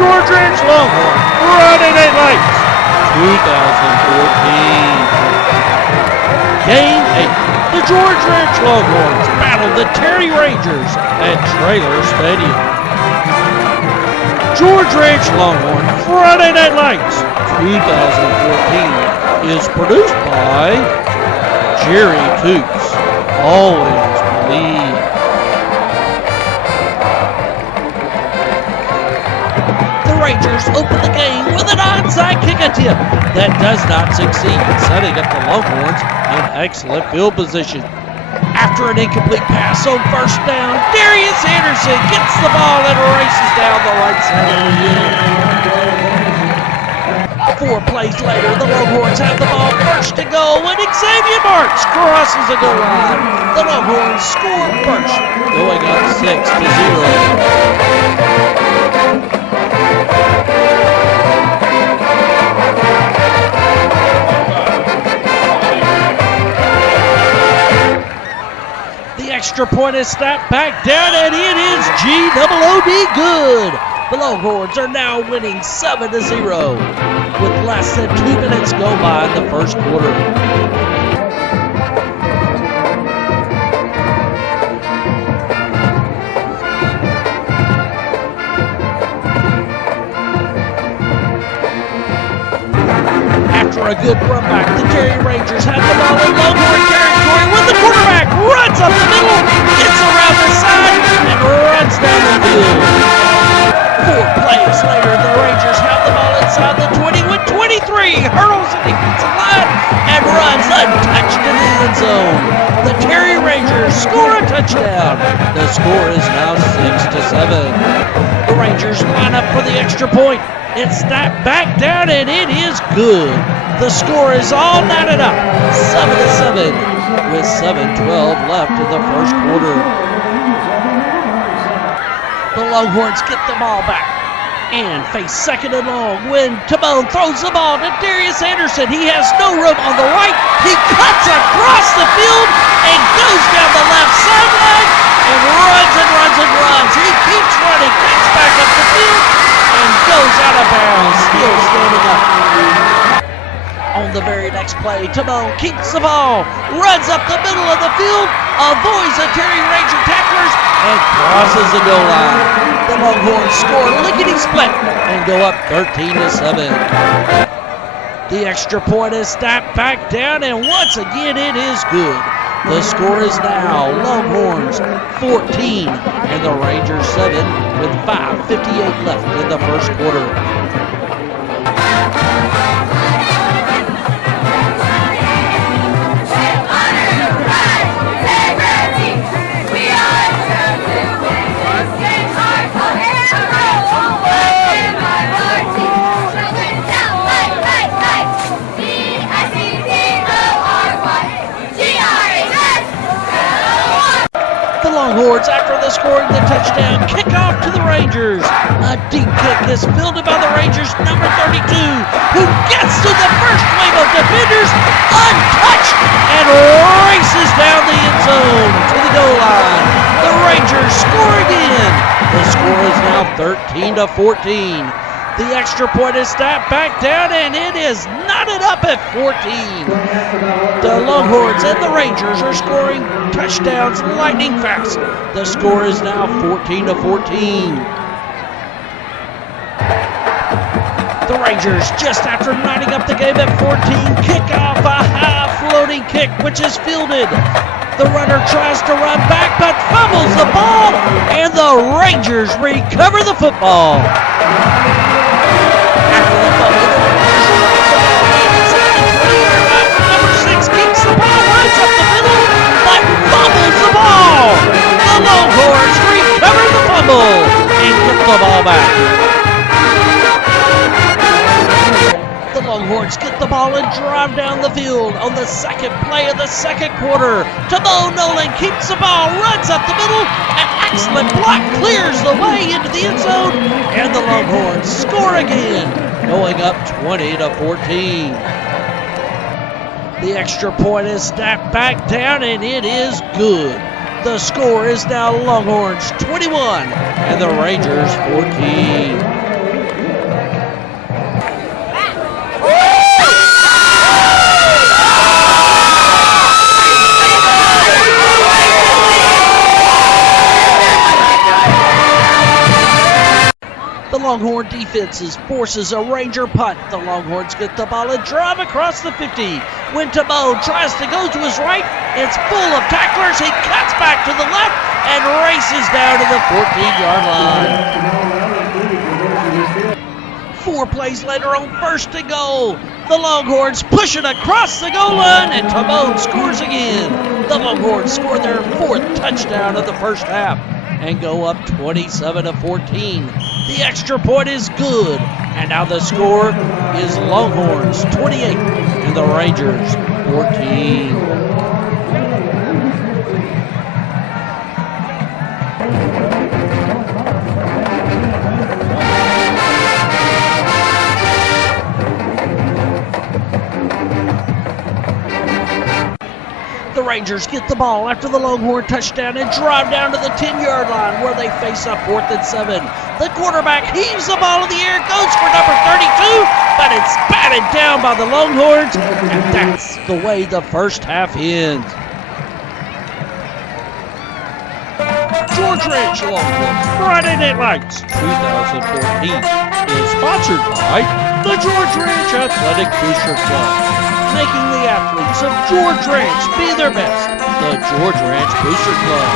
George Ranch Longhorns Friday Night Lights 2014. Game 8. The George Ranch Longhorns battled the Terry Rangers at Traylor Stadium. George Ranch Longhorn Friday Night Lights 2014 is produced by Jerry Toots. Always believe. The Rangers open the game with an onside kick attempt that does not succeed, setting up the Longhorns in excellent field position. After an incomplete pass on first down, Darius Anderson gets the ball and races down the right side of the field. 4 plays later, the Longhorns have the ball first to go when Xavier Marks crosses the goal line. The Longhorns score first, going up 6-0. The extra point is snapped back down, and it is G-O-O-D good. The Longhorns are now winning 7-0 with less than 2 minutes go by in the first quarter. After a good run back, the Terry Rangers have the ball in Longhorn territory when the quarterback runs up the middle, gets around the side, and runs down the field. 4 plays later, the Rangers have the ball inside the 20 when 23 hurdles the defensive line and runs untouched in the end zone. The Terry Rangers score a touchdown. The score is now 6-7. The Rangers line up for the extra point. It's snapped back down, and it is good. The score is all knotted up, 7-7, with 7:12 left in the first quarter. The Longhorns get the ball back and face second and long when Timon throws the ball to Darius Anderson. He has no room on the right. He cuts across the field and goes down the left sideline and runs and runs and runs. He keeps running, gets back up the field, and goes out of bounds, still standing up. On the very next play, Timon keeps the ball, runs up the middle of the field, avoids the Terry Ranger tacklers, and crosses the goal line. The Longhorns score lickety-split and go up 13-7. The extra point is snapped back down, and once again it is good. The score is now Longhorns 14 and the Rangers 7 with 5:58 left in the first quarter. Longhorns, after the scoring the touchdown, kick off to the Rangers. A deep kick is fielded by the Rangers' number 32, who gets to the first wave of defenders untouched and races down the end zone to the goal line. The Rangers score again. The score is now 13-14. The extra point is snapped back down, and it is knotted up at 14. The Longhorns and the Rangers are scoring touchdowns lightning fast. The score is now 14-14. The Rangers, just after knotting up the game at 14, kick off a high floating kick, which is fielded. The runner tries to run back, but fumbles the ball, and the Rangers recover the football. After the fumble, the Rangers run the ball inside the 20-yard line. Number 6 keeps the ball, runs up the middle, but fumbles the ball. The Longhorns recover the fumble and get the ball back. The Longhorns get the ball and drive down the field on the second play of the second quarter. Timon Nolan keeps the ball, runs up the middle, an excellent block clears the way into the end zone, and the Longhorns score again, going up 20-14. The extra point is snapped back down, and it is good. The score is now Longhorns 21 and the Rangers 14. Longhorn defenses forces a Ranger punt. The Longhorns get the ball and drive across the 50. When Tebow tries to go to his right, it's full of tacklers. He cuts back to the left and races down to the 14-yard line. 4 plays later on 1st and goal. The Longhorns push it across the goal line and Tebow scores again. The Longhorns score their 4th touchdown of the first half and go up 27-14. The extra point is good, and now the score is Longhorns 28 and the Rangers 14. The Rangers get the ball after the Longhorn touchdown and drive down to the 10-yard line where they face a 4th and 7. The quarterback heaves the ball in the air, goes for number 32, but it's batted down by the Longhorns, and that's the way the first half ends. George Ranch Longhorns Friday Night Lights 2014 is sponsored by the George Ranch Athletic Booster Club, making the athletes of George Ranch be their best. The George Ranch Booster Club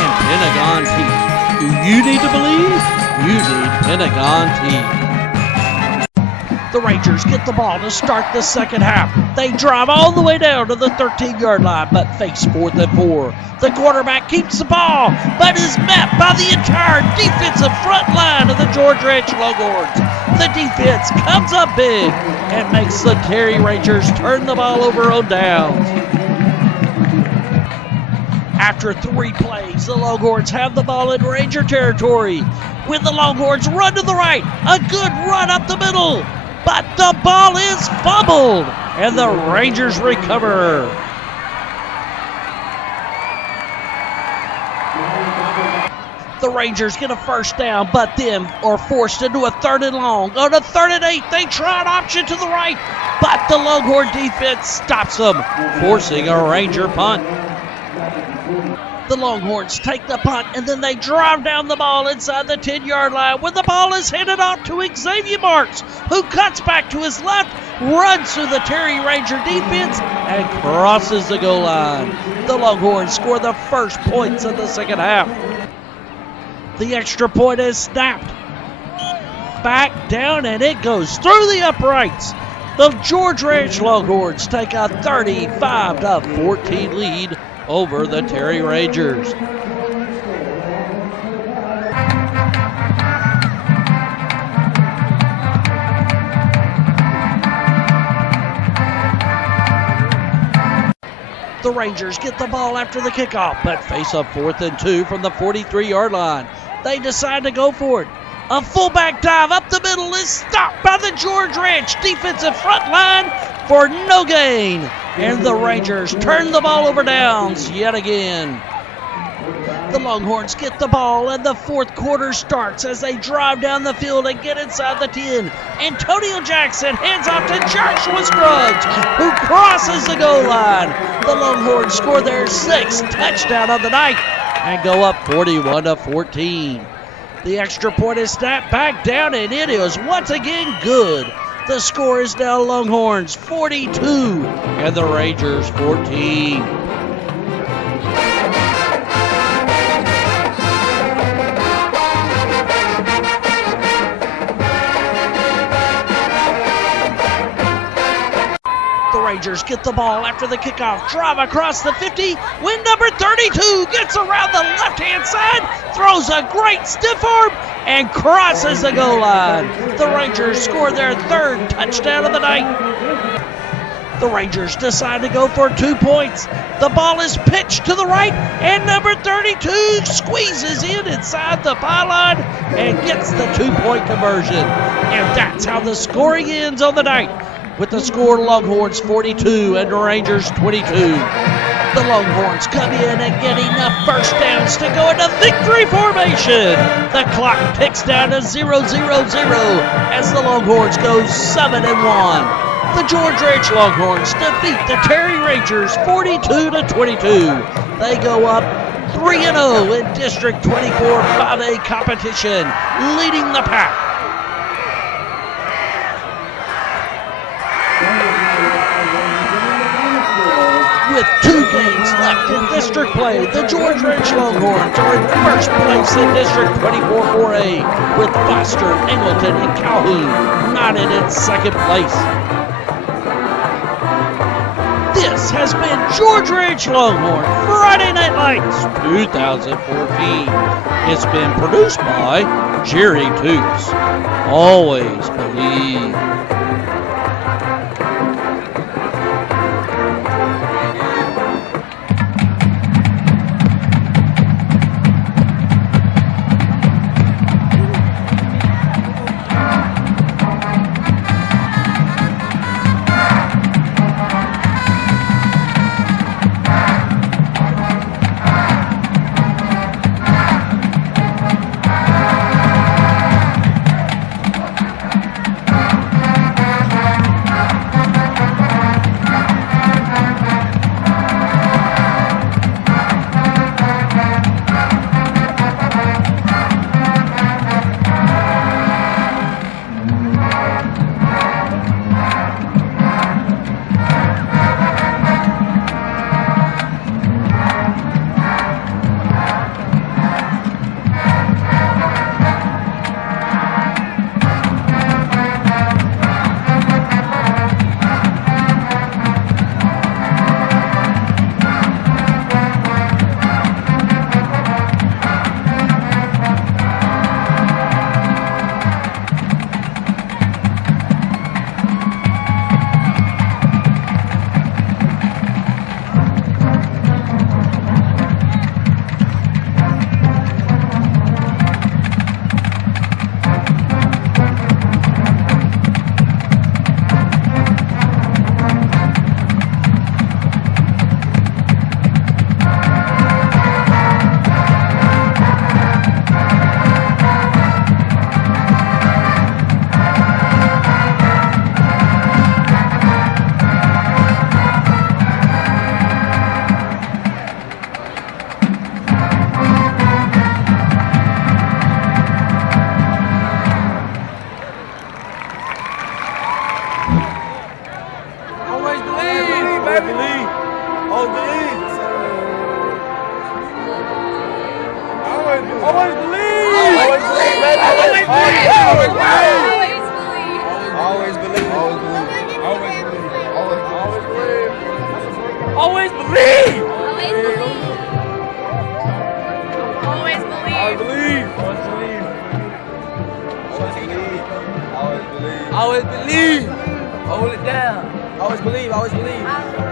and Pentagon Tea. Do you need to believe? You need Pentagon Tea. The Rangers get the ball to start the second half. They drive all the way down to the 13-yard line, but face 4th and 4. The quarterback keeps the ball, but is met by the entire defensive front line of the George Ranch Longhorns. The defense comes up big and makes the Terry Rangers turn the ball over on downs. After 3 plays, the Longhorns have the ball in Ranger territory. When the Longhorns run to the right, a good run up the middle, but the ball is fumbled, and the Rangers recover. The Rangers get a first down, but then are forced into a 3rd and long. On a 3rd and 8, they try an option to the right, but the Longhorn defense stops them, forcing a Ranger punt. The Longhorns take the punt, and then they drive down the ball inside the 10-yard line when the ball is handed off to Xavier Marks, who cuts back to his left, runs through the Terry Ranger defense, and crosses the goal line. The Longhorns score the first points of the second half. The extra point is snapped. Back down, and it goes through the uprights. The George Ranch Longhorns take a 35-14 lead over the Terry Rangers. The Rangers get the ball after the kickoff, but face a 4th and 2 from the 43-yard line. They decide to go for it. A fullback dive up the middle is stopped by the George Ranch defensive front line for no gain. And the Rangers turn the ball over downs yet again. The Longhorns get the ball, and the 4th quarter starts as they drive down the field and get inside the 10. Antonio Jackson hands off to Joshua Scruggs, who crosses the goal line. The Longhorns score their 6th touchdown of the night and go up 41-14. The extra point is snapped back down, and it is once again good. The score is now Longhorns 42 and the Rangers 14. The Rangers get the ball after the kickoff, drive across the 50, when number 32 gets around the left-hand side, throws a great stiff arm, and crosses the goal line. The Rangers score their 3rd touchdown of the night. The Rangers decide to go for 2 points. The ball is pitched to the right, and number 32 squeezes in inside the pylon and gets the 2-point conversion. And that's how the scoring ends on the night, with the score Longhorns 42 and Rangers 22. The Longhorns come in and get enough first downs to go into victory formation. The clock ticks down to 0-0-0 as the Longhorns go 7-1. The George Ranch Longhorns defeat the Terry Rangers 42-22. They go up 3-0 in District 24 5A competition, leading the pack With 2 games left in district play, the George Ridge Longhorns are in first place in District 24 4A, with Foster, Angleton, and Calhoun knotted in second place. This has been George Ridge Longhorn Friday Night Lights 2014. It's been produced by Jerry Toots. Always believe. Always believe. Always believe, baby. Always believe. Always Always believe. believe. Always believe. Always believe. Always believe. Always believe. Always believe. Always believe. Hold it down. Always believe. Always believe.